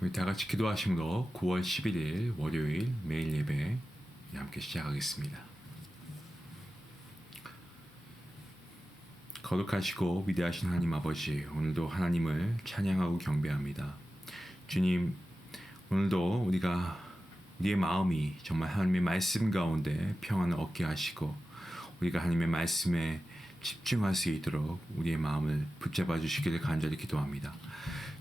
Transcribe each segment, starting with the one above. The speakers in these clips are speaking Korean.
우리 다 같이 기도하심으로 9월 11일 월요일 매일 예배 함께 시작하겠습니다. 거룩하시고 위대하신 하나님 아버지, 오늘도 하나님을 찬양하고 경배합니다. 주님, 오늘도 우리의 마음이 정말 하나님의 말씀 가운데 평안을 얻게 하시고 우리가 하나님의 말씀에 집중할 수 있도록 우리의 마음을 붙잡아 주시기를 간절히 기도합니다.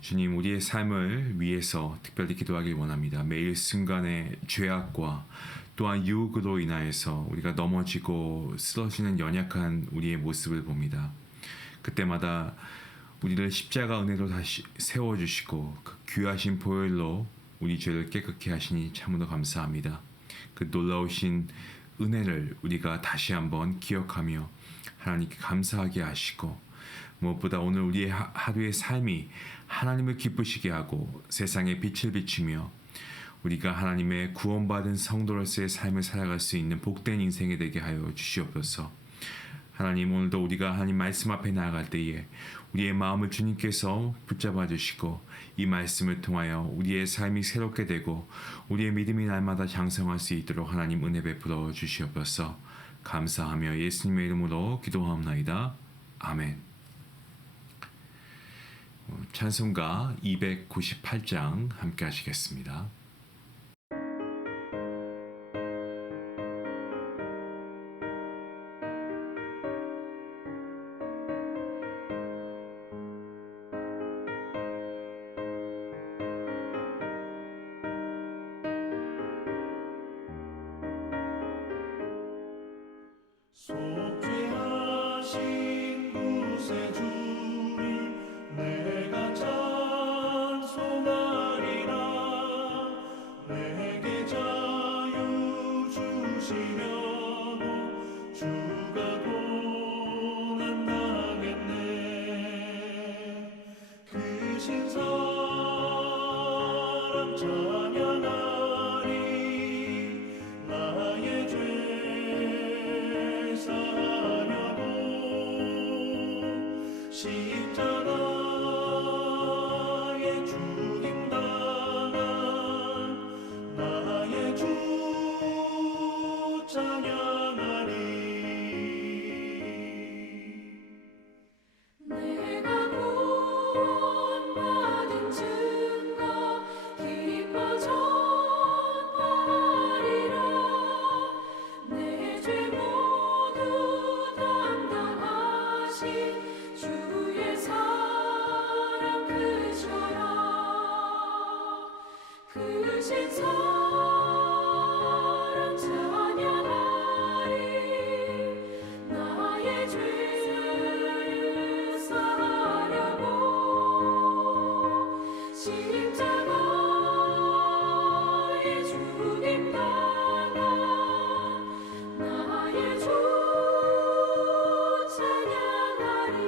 주님, 우리의 삶을 위해서 특별히 기도하길 원합니다. 매일 순간의 죄악과 또한 유혹으로 인하여서 우리가 넘어지고 쓰러지는 연약한 우리의 모습을 봅니다. 그때마다 우리를 십자가 은혜로 다시 세워주시고 그 귀하신 보혈로 우리 죄를 깨끗게 하시니 참으로 감사합니다. 그 놀라우신 은혜를 우리가 다시 한번 기억하며 하나님께 감사하게 하시고, 무엇보다 오늘 우리의 하루의 삶이 하나님을 기쁘시게 하고 세상에 빛을 비추며 우리가 하나님의 구원받은 성도로서의 삶을 살아갈 수 있는 복된 인생이 되게 하여 주시옵소서. 하나님, 오늘도 우리가 하나님 말씀 앞에 나아갈 때에 우리의 마음을 주님께서 붙잡아 주시고 이 말씀을 통하여 우리의 삶이 새롭게 되고 우리의 믿음이 날마다 장성할 수 있도록 하나님 은혜 베풀어 주시옵소서. 감사하며 예수님의 이름으로 기도하옵나이다. 아멘. 찬송가 298장 함께 하시겠습니다. 속죄하신 구세주를 내가 찬송하리라. 내게 자유 주시려고 주가 고난당했네. 그 신사랑 찬양하리. 나의 죄 십자가에 죽임당한 나의 주 찬양하리. 내가 구원받은 증거 기뻐 전파하리라. 내 죄 모두 담당하신 주의 사랑 크셔라. 크신 사랑 찬양하리. 나의 죄를 사하려고 십자가에 죽임당한 나의 주 찬양하리.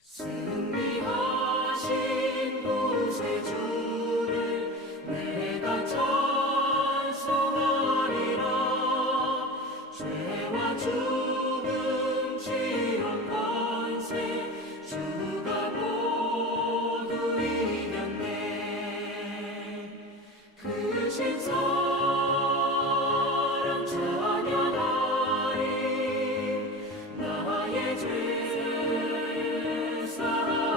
승리하신 구세주를 내가 찬송하리라. 죄와 죽음 지옥 권세 주가 모두 이겼네. 크신 사랑 찬양하리. 나의 죄 사하려고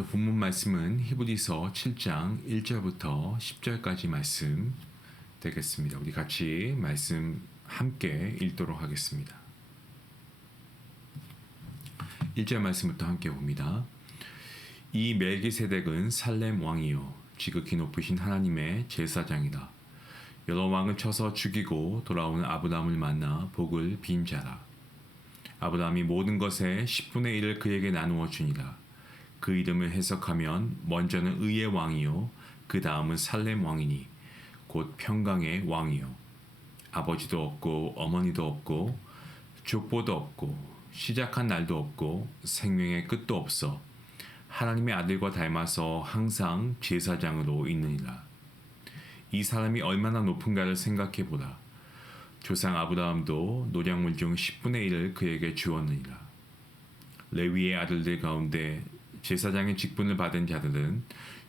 오늘 본문 말씀은 히브리서 7장 1절부터 10절까지 말씀 되겠습니다. 우리 같이 말씀 함께 읽도록 하겠습니다. 1절 말씀부터 함께 봅니다. 이 멜기세덱은 살렘 왕이요 지극히 높으신 하나님의 제사장이다. 여러 왕을 쳐서 죽이고 돌아오는 아브라함을 만나 복을 빈 자라. 아브라함이 모든 것의 10분의 1을 그에게 나누어 주니라. 그 이름을 해석하면 먼저는 의의 왕이요 그 다음은 살렘 왕이니 곧 평강의 왕이요 아버지도 없고 어머니도 없고 족보도 없고 시작한 날도 없고 생명의 끝도 없어 하나님의 아들과 닮아서 항상 제사장으로 있느니라. 이 사람이 얼마나 높은가를 생각해 보라. 조상 아브라함도 노량물 중 10분의 1을 그에게 주었느니라. 레위의 아들들 가운데 제사장의 직분을 받은 자들은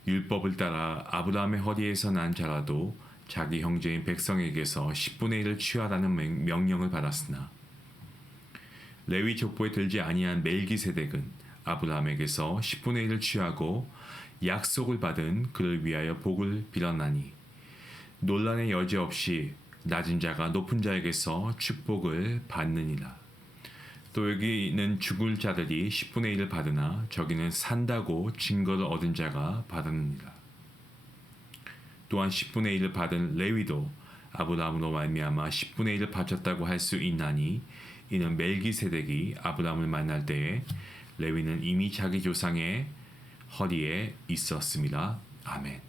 율법을 따라 아브라함의 허리에서 난 자라도 자기 형제인 백성에게서 10분의 1을 취하라는 명령을 받았으나 레위 족보에 들지 아니한 멜기세덱은 아브라함에게서 10분의 1을 취하고 약속을 받은 그를 위하여 복을 빌었나니 논란의 여지 없이 낮은 자가 높은 자에게서 축복을 받느니라. 또 여기는 죽을 자들이 10분의 1을 받으나 저기는 산다고 증거를 얻은 자가 받았느니라. 또한 10분의 1을 받은 레위도 아브라함으로 말미암아 10분의 1을 바쳤다고 할 수 있나니 이는 멜기세덱이 아브라함을 만날 때에 레위는 이미 자기 조상의 허리에 있었습니다. 아멘.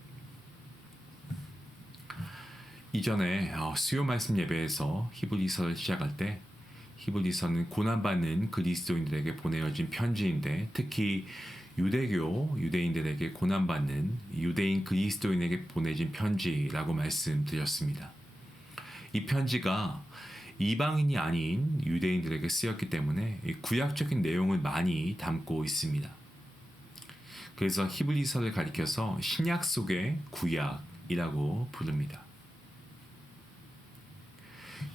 이전에 수요 말씀 예배에서 히브리서를 시작할 때 히브리서는 고난받는 그리스도인들에게 보내어진 편지인데 특히 유대인들에게 고난받는 유대인 그리스도인에게 보내진 편지라고 말씀드렸습니다. 이 편지가 이방인이 아닌 유대인들에게 쓰였기 때문에 구약적인 내용을 많이 담고 있습니다. 그래서 히브리서를 가리켜서 신약 속의 구약이라고 부릅니다.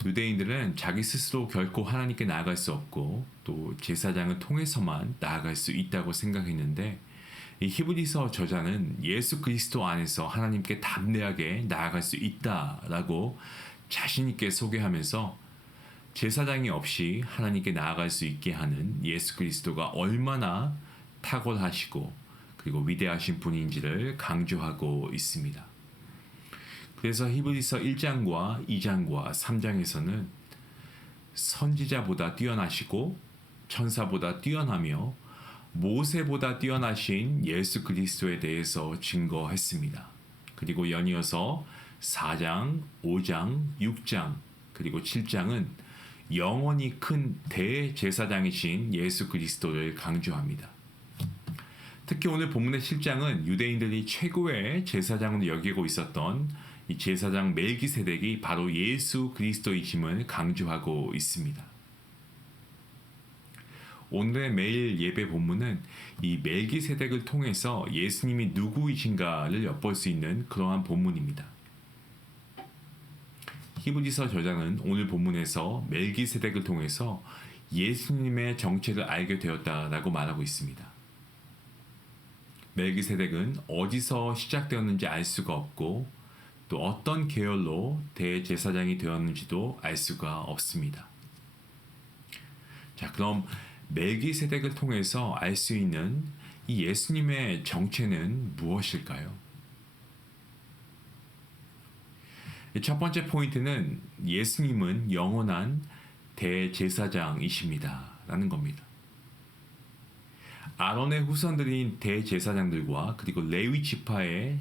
유대인들은 자기 스스로 결코 하나님께 나아갈 수 없고 또 제사장을 통해서만 나아갈 수 있다고 생각했는데 이 히브리서 저자는 예수 그리스도 안에서 하나님께 담대하게 나아갈 수 있다라고 자신 있게 소개하면서 제사장이 없이 하나님께 나아갈 수 있게 하는 예수 그리스도가 얼마나 탁월하시고 그리고 위대하신 분인지를 강조하고 있습니다. 그래서 히브리서 1장과 2장과 3장에서는 선지자보다 뛰어나시고 천사보다 뛰어나며 모세보다 뛰어나신 예수 그리스도에 대해서 증거했습니다. 그리고 연이어서 4장, 5장, 6장 그리고 7장은 영원히 큰 대제사장이신 예수 그리스도를 강조합니다. 특히 오늘 본문의 7장은 유대인들이 최고의 제사장으로 여기고 있었던 이 제사장 멜기세덱이 바로 예수 그리스도이심을 강조하고 있습니다. 오늘의 매일 예배 본문은 이 멜기세덱을 통해서 예수님이 누구이신가를 엿볼 수 있는 그러한 본문입니다. 히브리서 저자는 오늘 본문에서 멜기세덱을 통해서 예수님의 정체를 알게 되었다라고 말하고 있습니다. 멜기세덱은 어디서 시작되었는지 알 수가 없고 또 어떤 계열로 대제사장이 되었는지도 알 수가 없습니다. 자, 그럼 멜기세덱을 통해서 알 수 있는 이 예수님의 정체는 무엇일까요? 첫 번째 포인트는 예수님은 영원한 대제사장이십니다. 라는 겁니다. 아론의 후손들인 대제사장들과 그리고 레위 지파의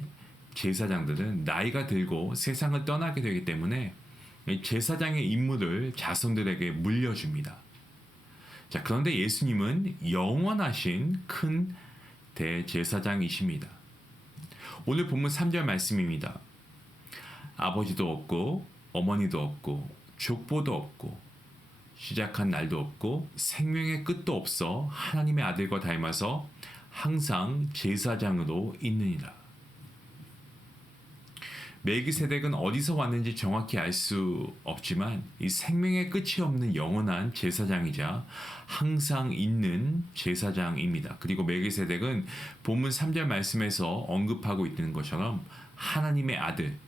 제사장들은 나이가 들고 세상을 떠나게 되기 때문에 제사장의 임무를 자손들에게 물려줍니다. 자, 그런데 예수님은 영원하신 큰 대제사장이십니다. 오늘 본문 3절 말씀입니다. 아버지도 없고 어머니도 없고 족보도 없고 시작한 날도 없고 생명의 끝도 없어 하나님의 아들과 닮아서 항상 제사장으로 있느니라. 멜기세덱은 어디서 왔는지 정확히 알 수 없지만 이 생명의 끝이 없는 영원한 제사장이자 항상 있는 제사장입니다. 그리고 멜기세덱은 본문 3절 말씀에서 언급하고 있는 것처럼 하나님의 아들,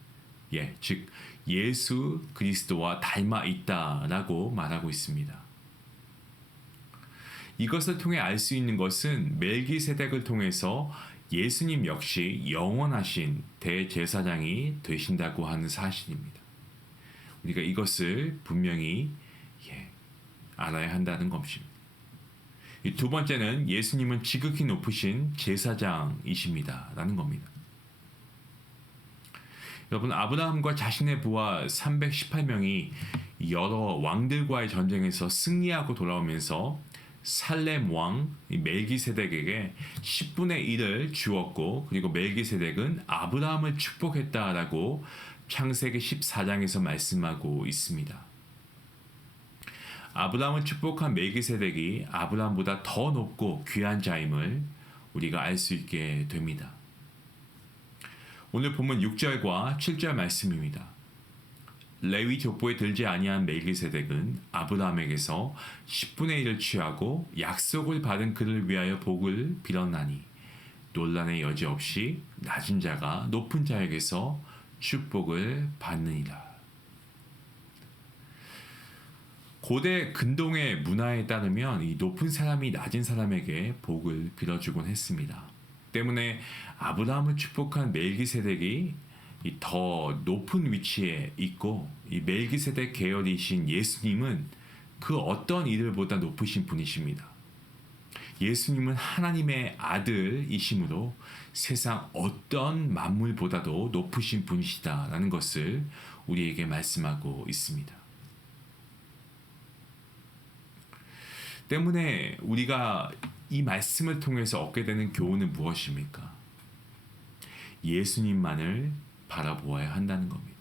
즉 예수 그리스도와 닮아 있다라고 말하고 있습니다. 이것을 통해 알 수 있는 것은 멜기세덱을 통해서 예수님 역시 영원하신 대제사장이 되신다고 하는 사실입니다. 우리가 이것을 분명히 알아야 한다는 것입니다. 두 번째는 예수님은 지극히 높으신 제사장이십니다. 라는 겁니다. 여러분, 아브라함과 자신의 부하 318명이 여러 왕들과의 전쟁에서 승리하고 돌아오면서 살렘 왕 멜기세덱에게 10분의 1을 주었고, 그리고 멜기세덱은 아브라함을 축복했다라고 창세기 14장에서 말씀하고 있습니다. 아브라함을 축복한 멜기세덱이 아브라함보다 더 높고 귀한 자임을 우리가 알 수 있게 됩니다. 오늘 본문 6절과 7절 말씀입니다. 레위 족보에 들지 아니한 멜기세덱은 아브라함에게서 10분의 1을 취하고 약속을 받은 그를 위하여 복을 빌었나니 논란의 여지 없이 낮은 자가 높은 자에게서 축복을 받느니라. 고대 근동의 문화에 따르면 이 높은 사람이 낮은 사람에게 복을 빌어주곤 했습니다. 때문에 아브라함을 축복한 멜기세덱이 더 높은 위치에 있고, 이 멜기세덱 계열이신 예수님은 그 어떤 이들보다 높으신 분이십니다. 예수님은 하나님의 아들이시므로 세상 어떤 만물보다도 높으신 분이시다라는 것을 우리에게 말씀하고 있습니다. 때문에 우리가 이 말씀을 통해서 얻게 되는 교훈은 무엇입니까? 예수님만을 바라보아야 한다는 겁니다.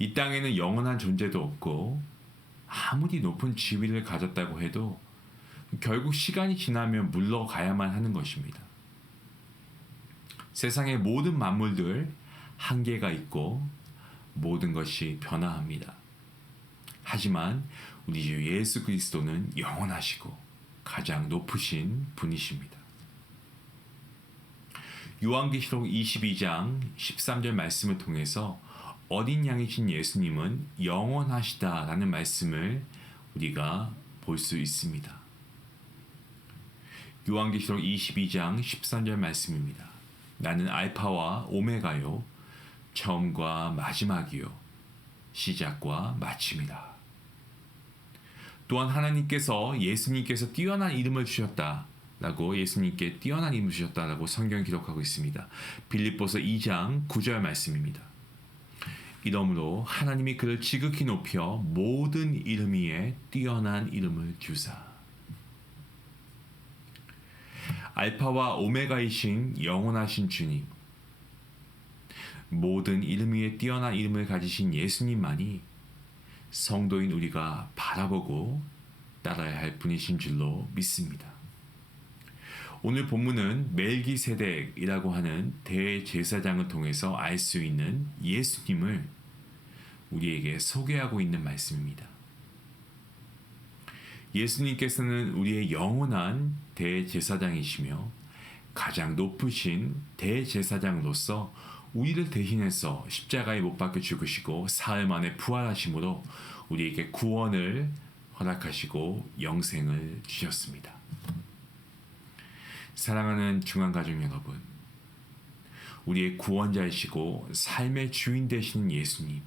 이 땅에는 영원한 존재도 없고 아무리 높은 지위를 가졌다고 해도 결국 시간이 지나면 물러가야만 하는 것입니다. 세상의 모든 만물들 한계가 있고 모든 것이 변화합니다. 하지만 우리 주 예수 그리스도는 영원하시고 가장 높으신 분이십니다. 요한계시록 22장 13절 말씀을 통해서 어린 양이신 예수님은 영원하시다라는 말씀을 우리가 볼 수 있습니다. 요한계시록 22장 13절 말씀입니다. 나는 알파와 오메가요, 처음과 마지막이요, 시작과 마침이라. 또한 하나님께서 예수님께서 뛰어난 이름을 주셨다 라고, 예수님께 뛰어난 이름을 주셨다라고 성경 기록하고 있습니다. 빌립보서 2장 9절 말씀입니다. 이러므로 하나님이 그를 지극히 높여 모든 이름 위에 뛰어난 이름을 주사. 알파와 오메가이신 영원하신 주님, 모든 이름 위에 뛰어난 이름을 가지신 예수님만이 성도인 우리가 바라보고 따라야 할 분이신 줄로 믿습니다. 오늘 본문은 멜기세덱이라고 하는 대제사장을 통해서 알 수 있는 예수님을 우리에게 소개하고 있는 말씀입니다. 예수님께서는 우리의 영원한 대제사장이시며 가장 높으신 대제사장으로서 우리를 대신해서 십자가에 못 박혀 죽으시고 사흘 만에 부활하심으로 우리에게 구원을 허락하시고 영생을 주셨습니다. 사랑하는 중앙가족 여러분, 우리의 구원자이시고 삶의 주인 되시는 예수님,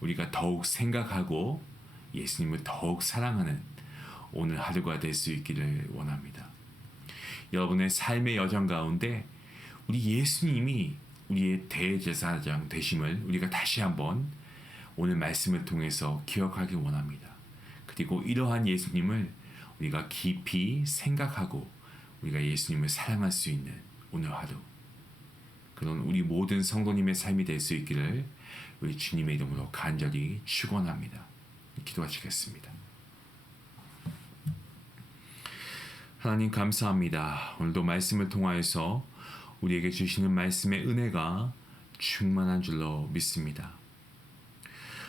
우리가 더욱 생각하고 예수님을 더욱 사랑하는 오늘 하루가 될 수 있기를 원합니다. 여러분의 삶의 여정 가운데 우리 예수님이 우리의 대제사장 되심을 우리가 다시 한번 오늘 말씀을 통해서 기억하기 원합니다. 그리고 이러한 예수님을 우리가 깊이 생각하고 우리가 예수님을 사랑할 수 있는 오늘 하루, 그런 우리 모든 성도님의 삶이 될 수 있기를 우리 주님의 이름으로 간절히 축원합니다. 기도하시겠습니다. 하나님 감사합니다. 오늘도 말씀을 통하여서 우리에게 주시는 말씀의 은혜가 충만한 줄로 믿습니다.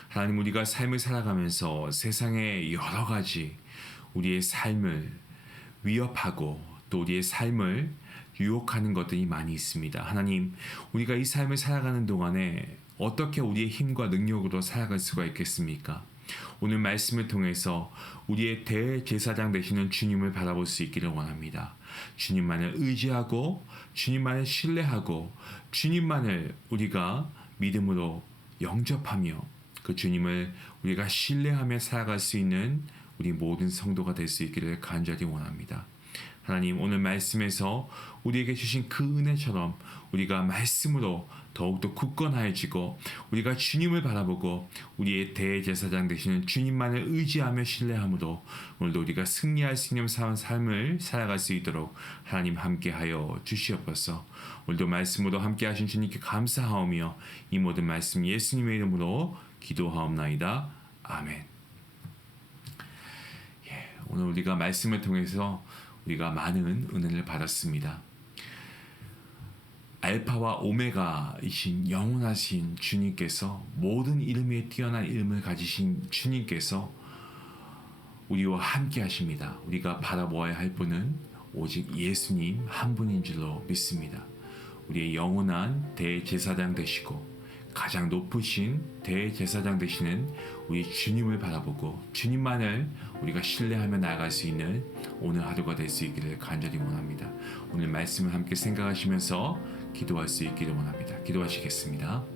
하나님, 우리가 삶을 살아가면서 세상의 여러 가지 우리의 삶을 위협하고 또 우리의 삶을 유혹하는 것들이 많이 있습니다. 하나님, 우리가 이 삶을 살아가는 동안에 어떻게 우리의 힘과 능력으로 살아갈 수가 있겠습니까? 오늘 말씀을 통해서 우리의 대제사장 되시는 주님을 바라볼 수 있기를 원합니다. 주님만을 의지하고 주님만을 신뢰하고 주님만을 우리가 믿음으로 영접하며 그 주님을 우리가 신뢰하며 살아갈 수 있는 우리 모든 성도가 될 수 있기를 간절히 원합니다. 하나님, 오늘 말씀에서 우리에게 주신 그 은혜처럼 우리가 말씀으로 더욱더 굳건해지고 우리가 주님을 바라보고 우리의 대제사장 되시는 주님만을 의지하며 신뢰함으로 오늘도 우리가 승리할 수 있는 삶을 살아갈 수 있도록 하나님 함께하여 주시옵소서. 오늘도 말씀으로 함께하신 주님께 감사하오며 이 모든 말씀 예수님의 이름으로 기도하옵나이다. 아멘. 오늘 우리가 말씀을 통해서 우리가 많은 은혜를 받았습니다. 알파와 오메가이신 영원하신 주님께서 모든 이름 위에 뛰어난 이름을 가지신 주님께서 우리와 함께 하십니다. 우리가 바라보아야 할 분은 오직 예수님 한 분인 줄로 믿습니다. 우리의 영원한 대제사장 되시고 가장 높으신 대제사장 되시는 우리 주님을 바라보고 주님만을 우리가 신뢰하며 나아갈 수 있는 오늘 하루가 될 수 있기를 간절히 원합니다. 오늘 말씀을 함께 생각하시면서 기도할 수 있기를 원합니다. 기도하시겠습니다.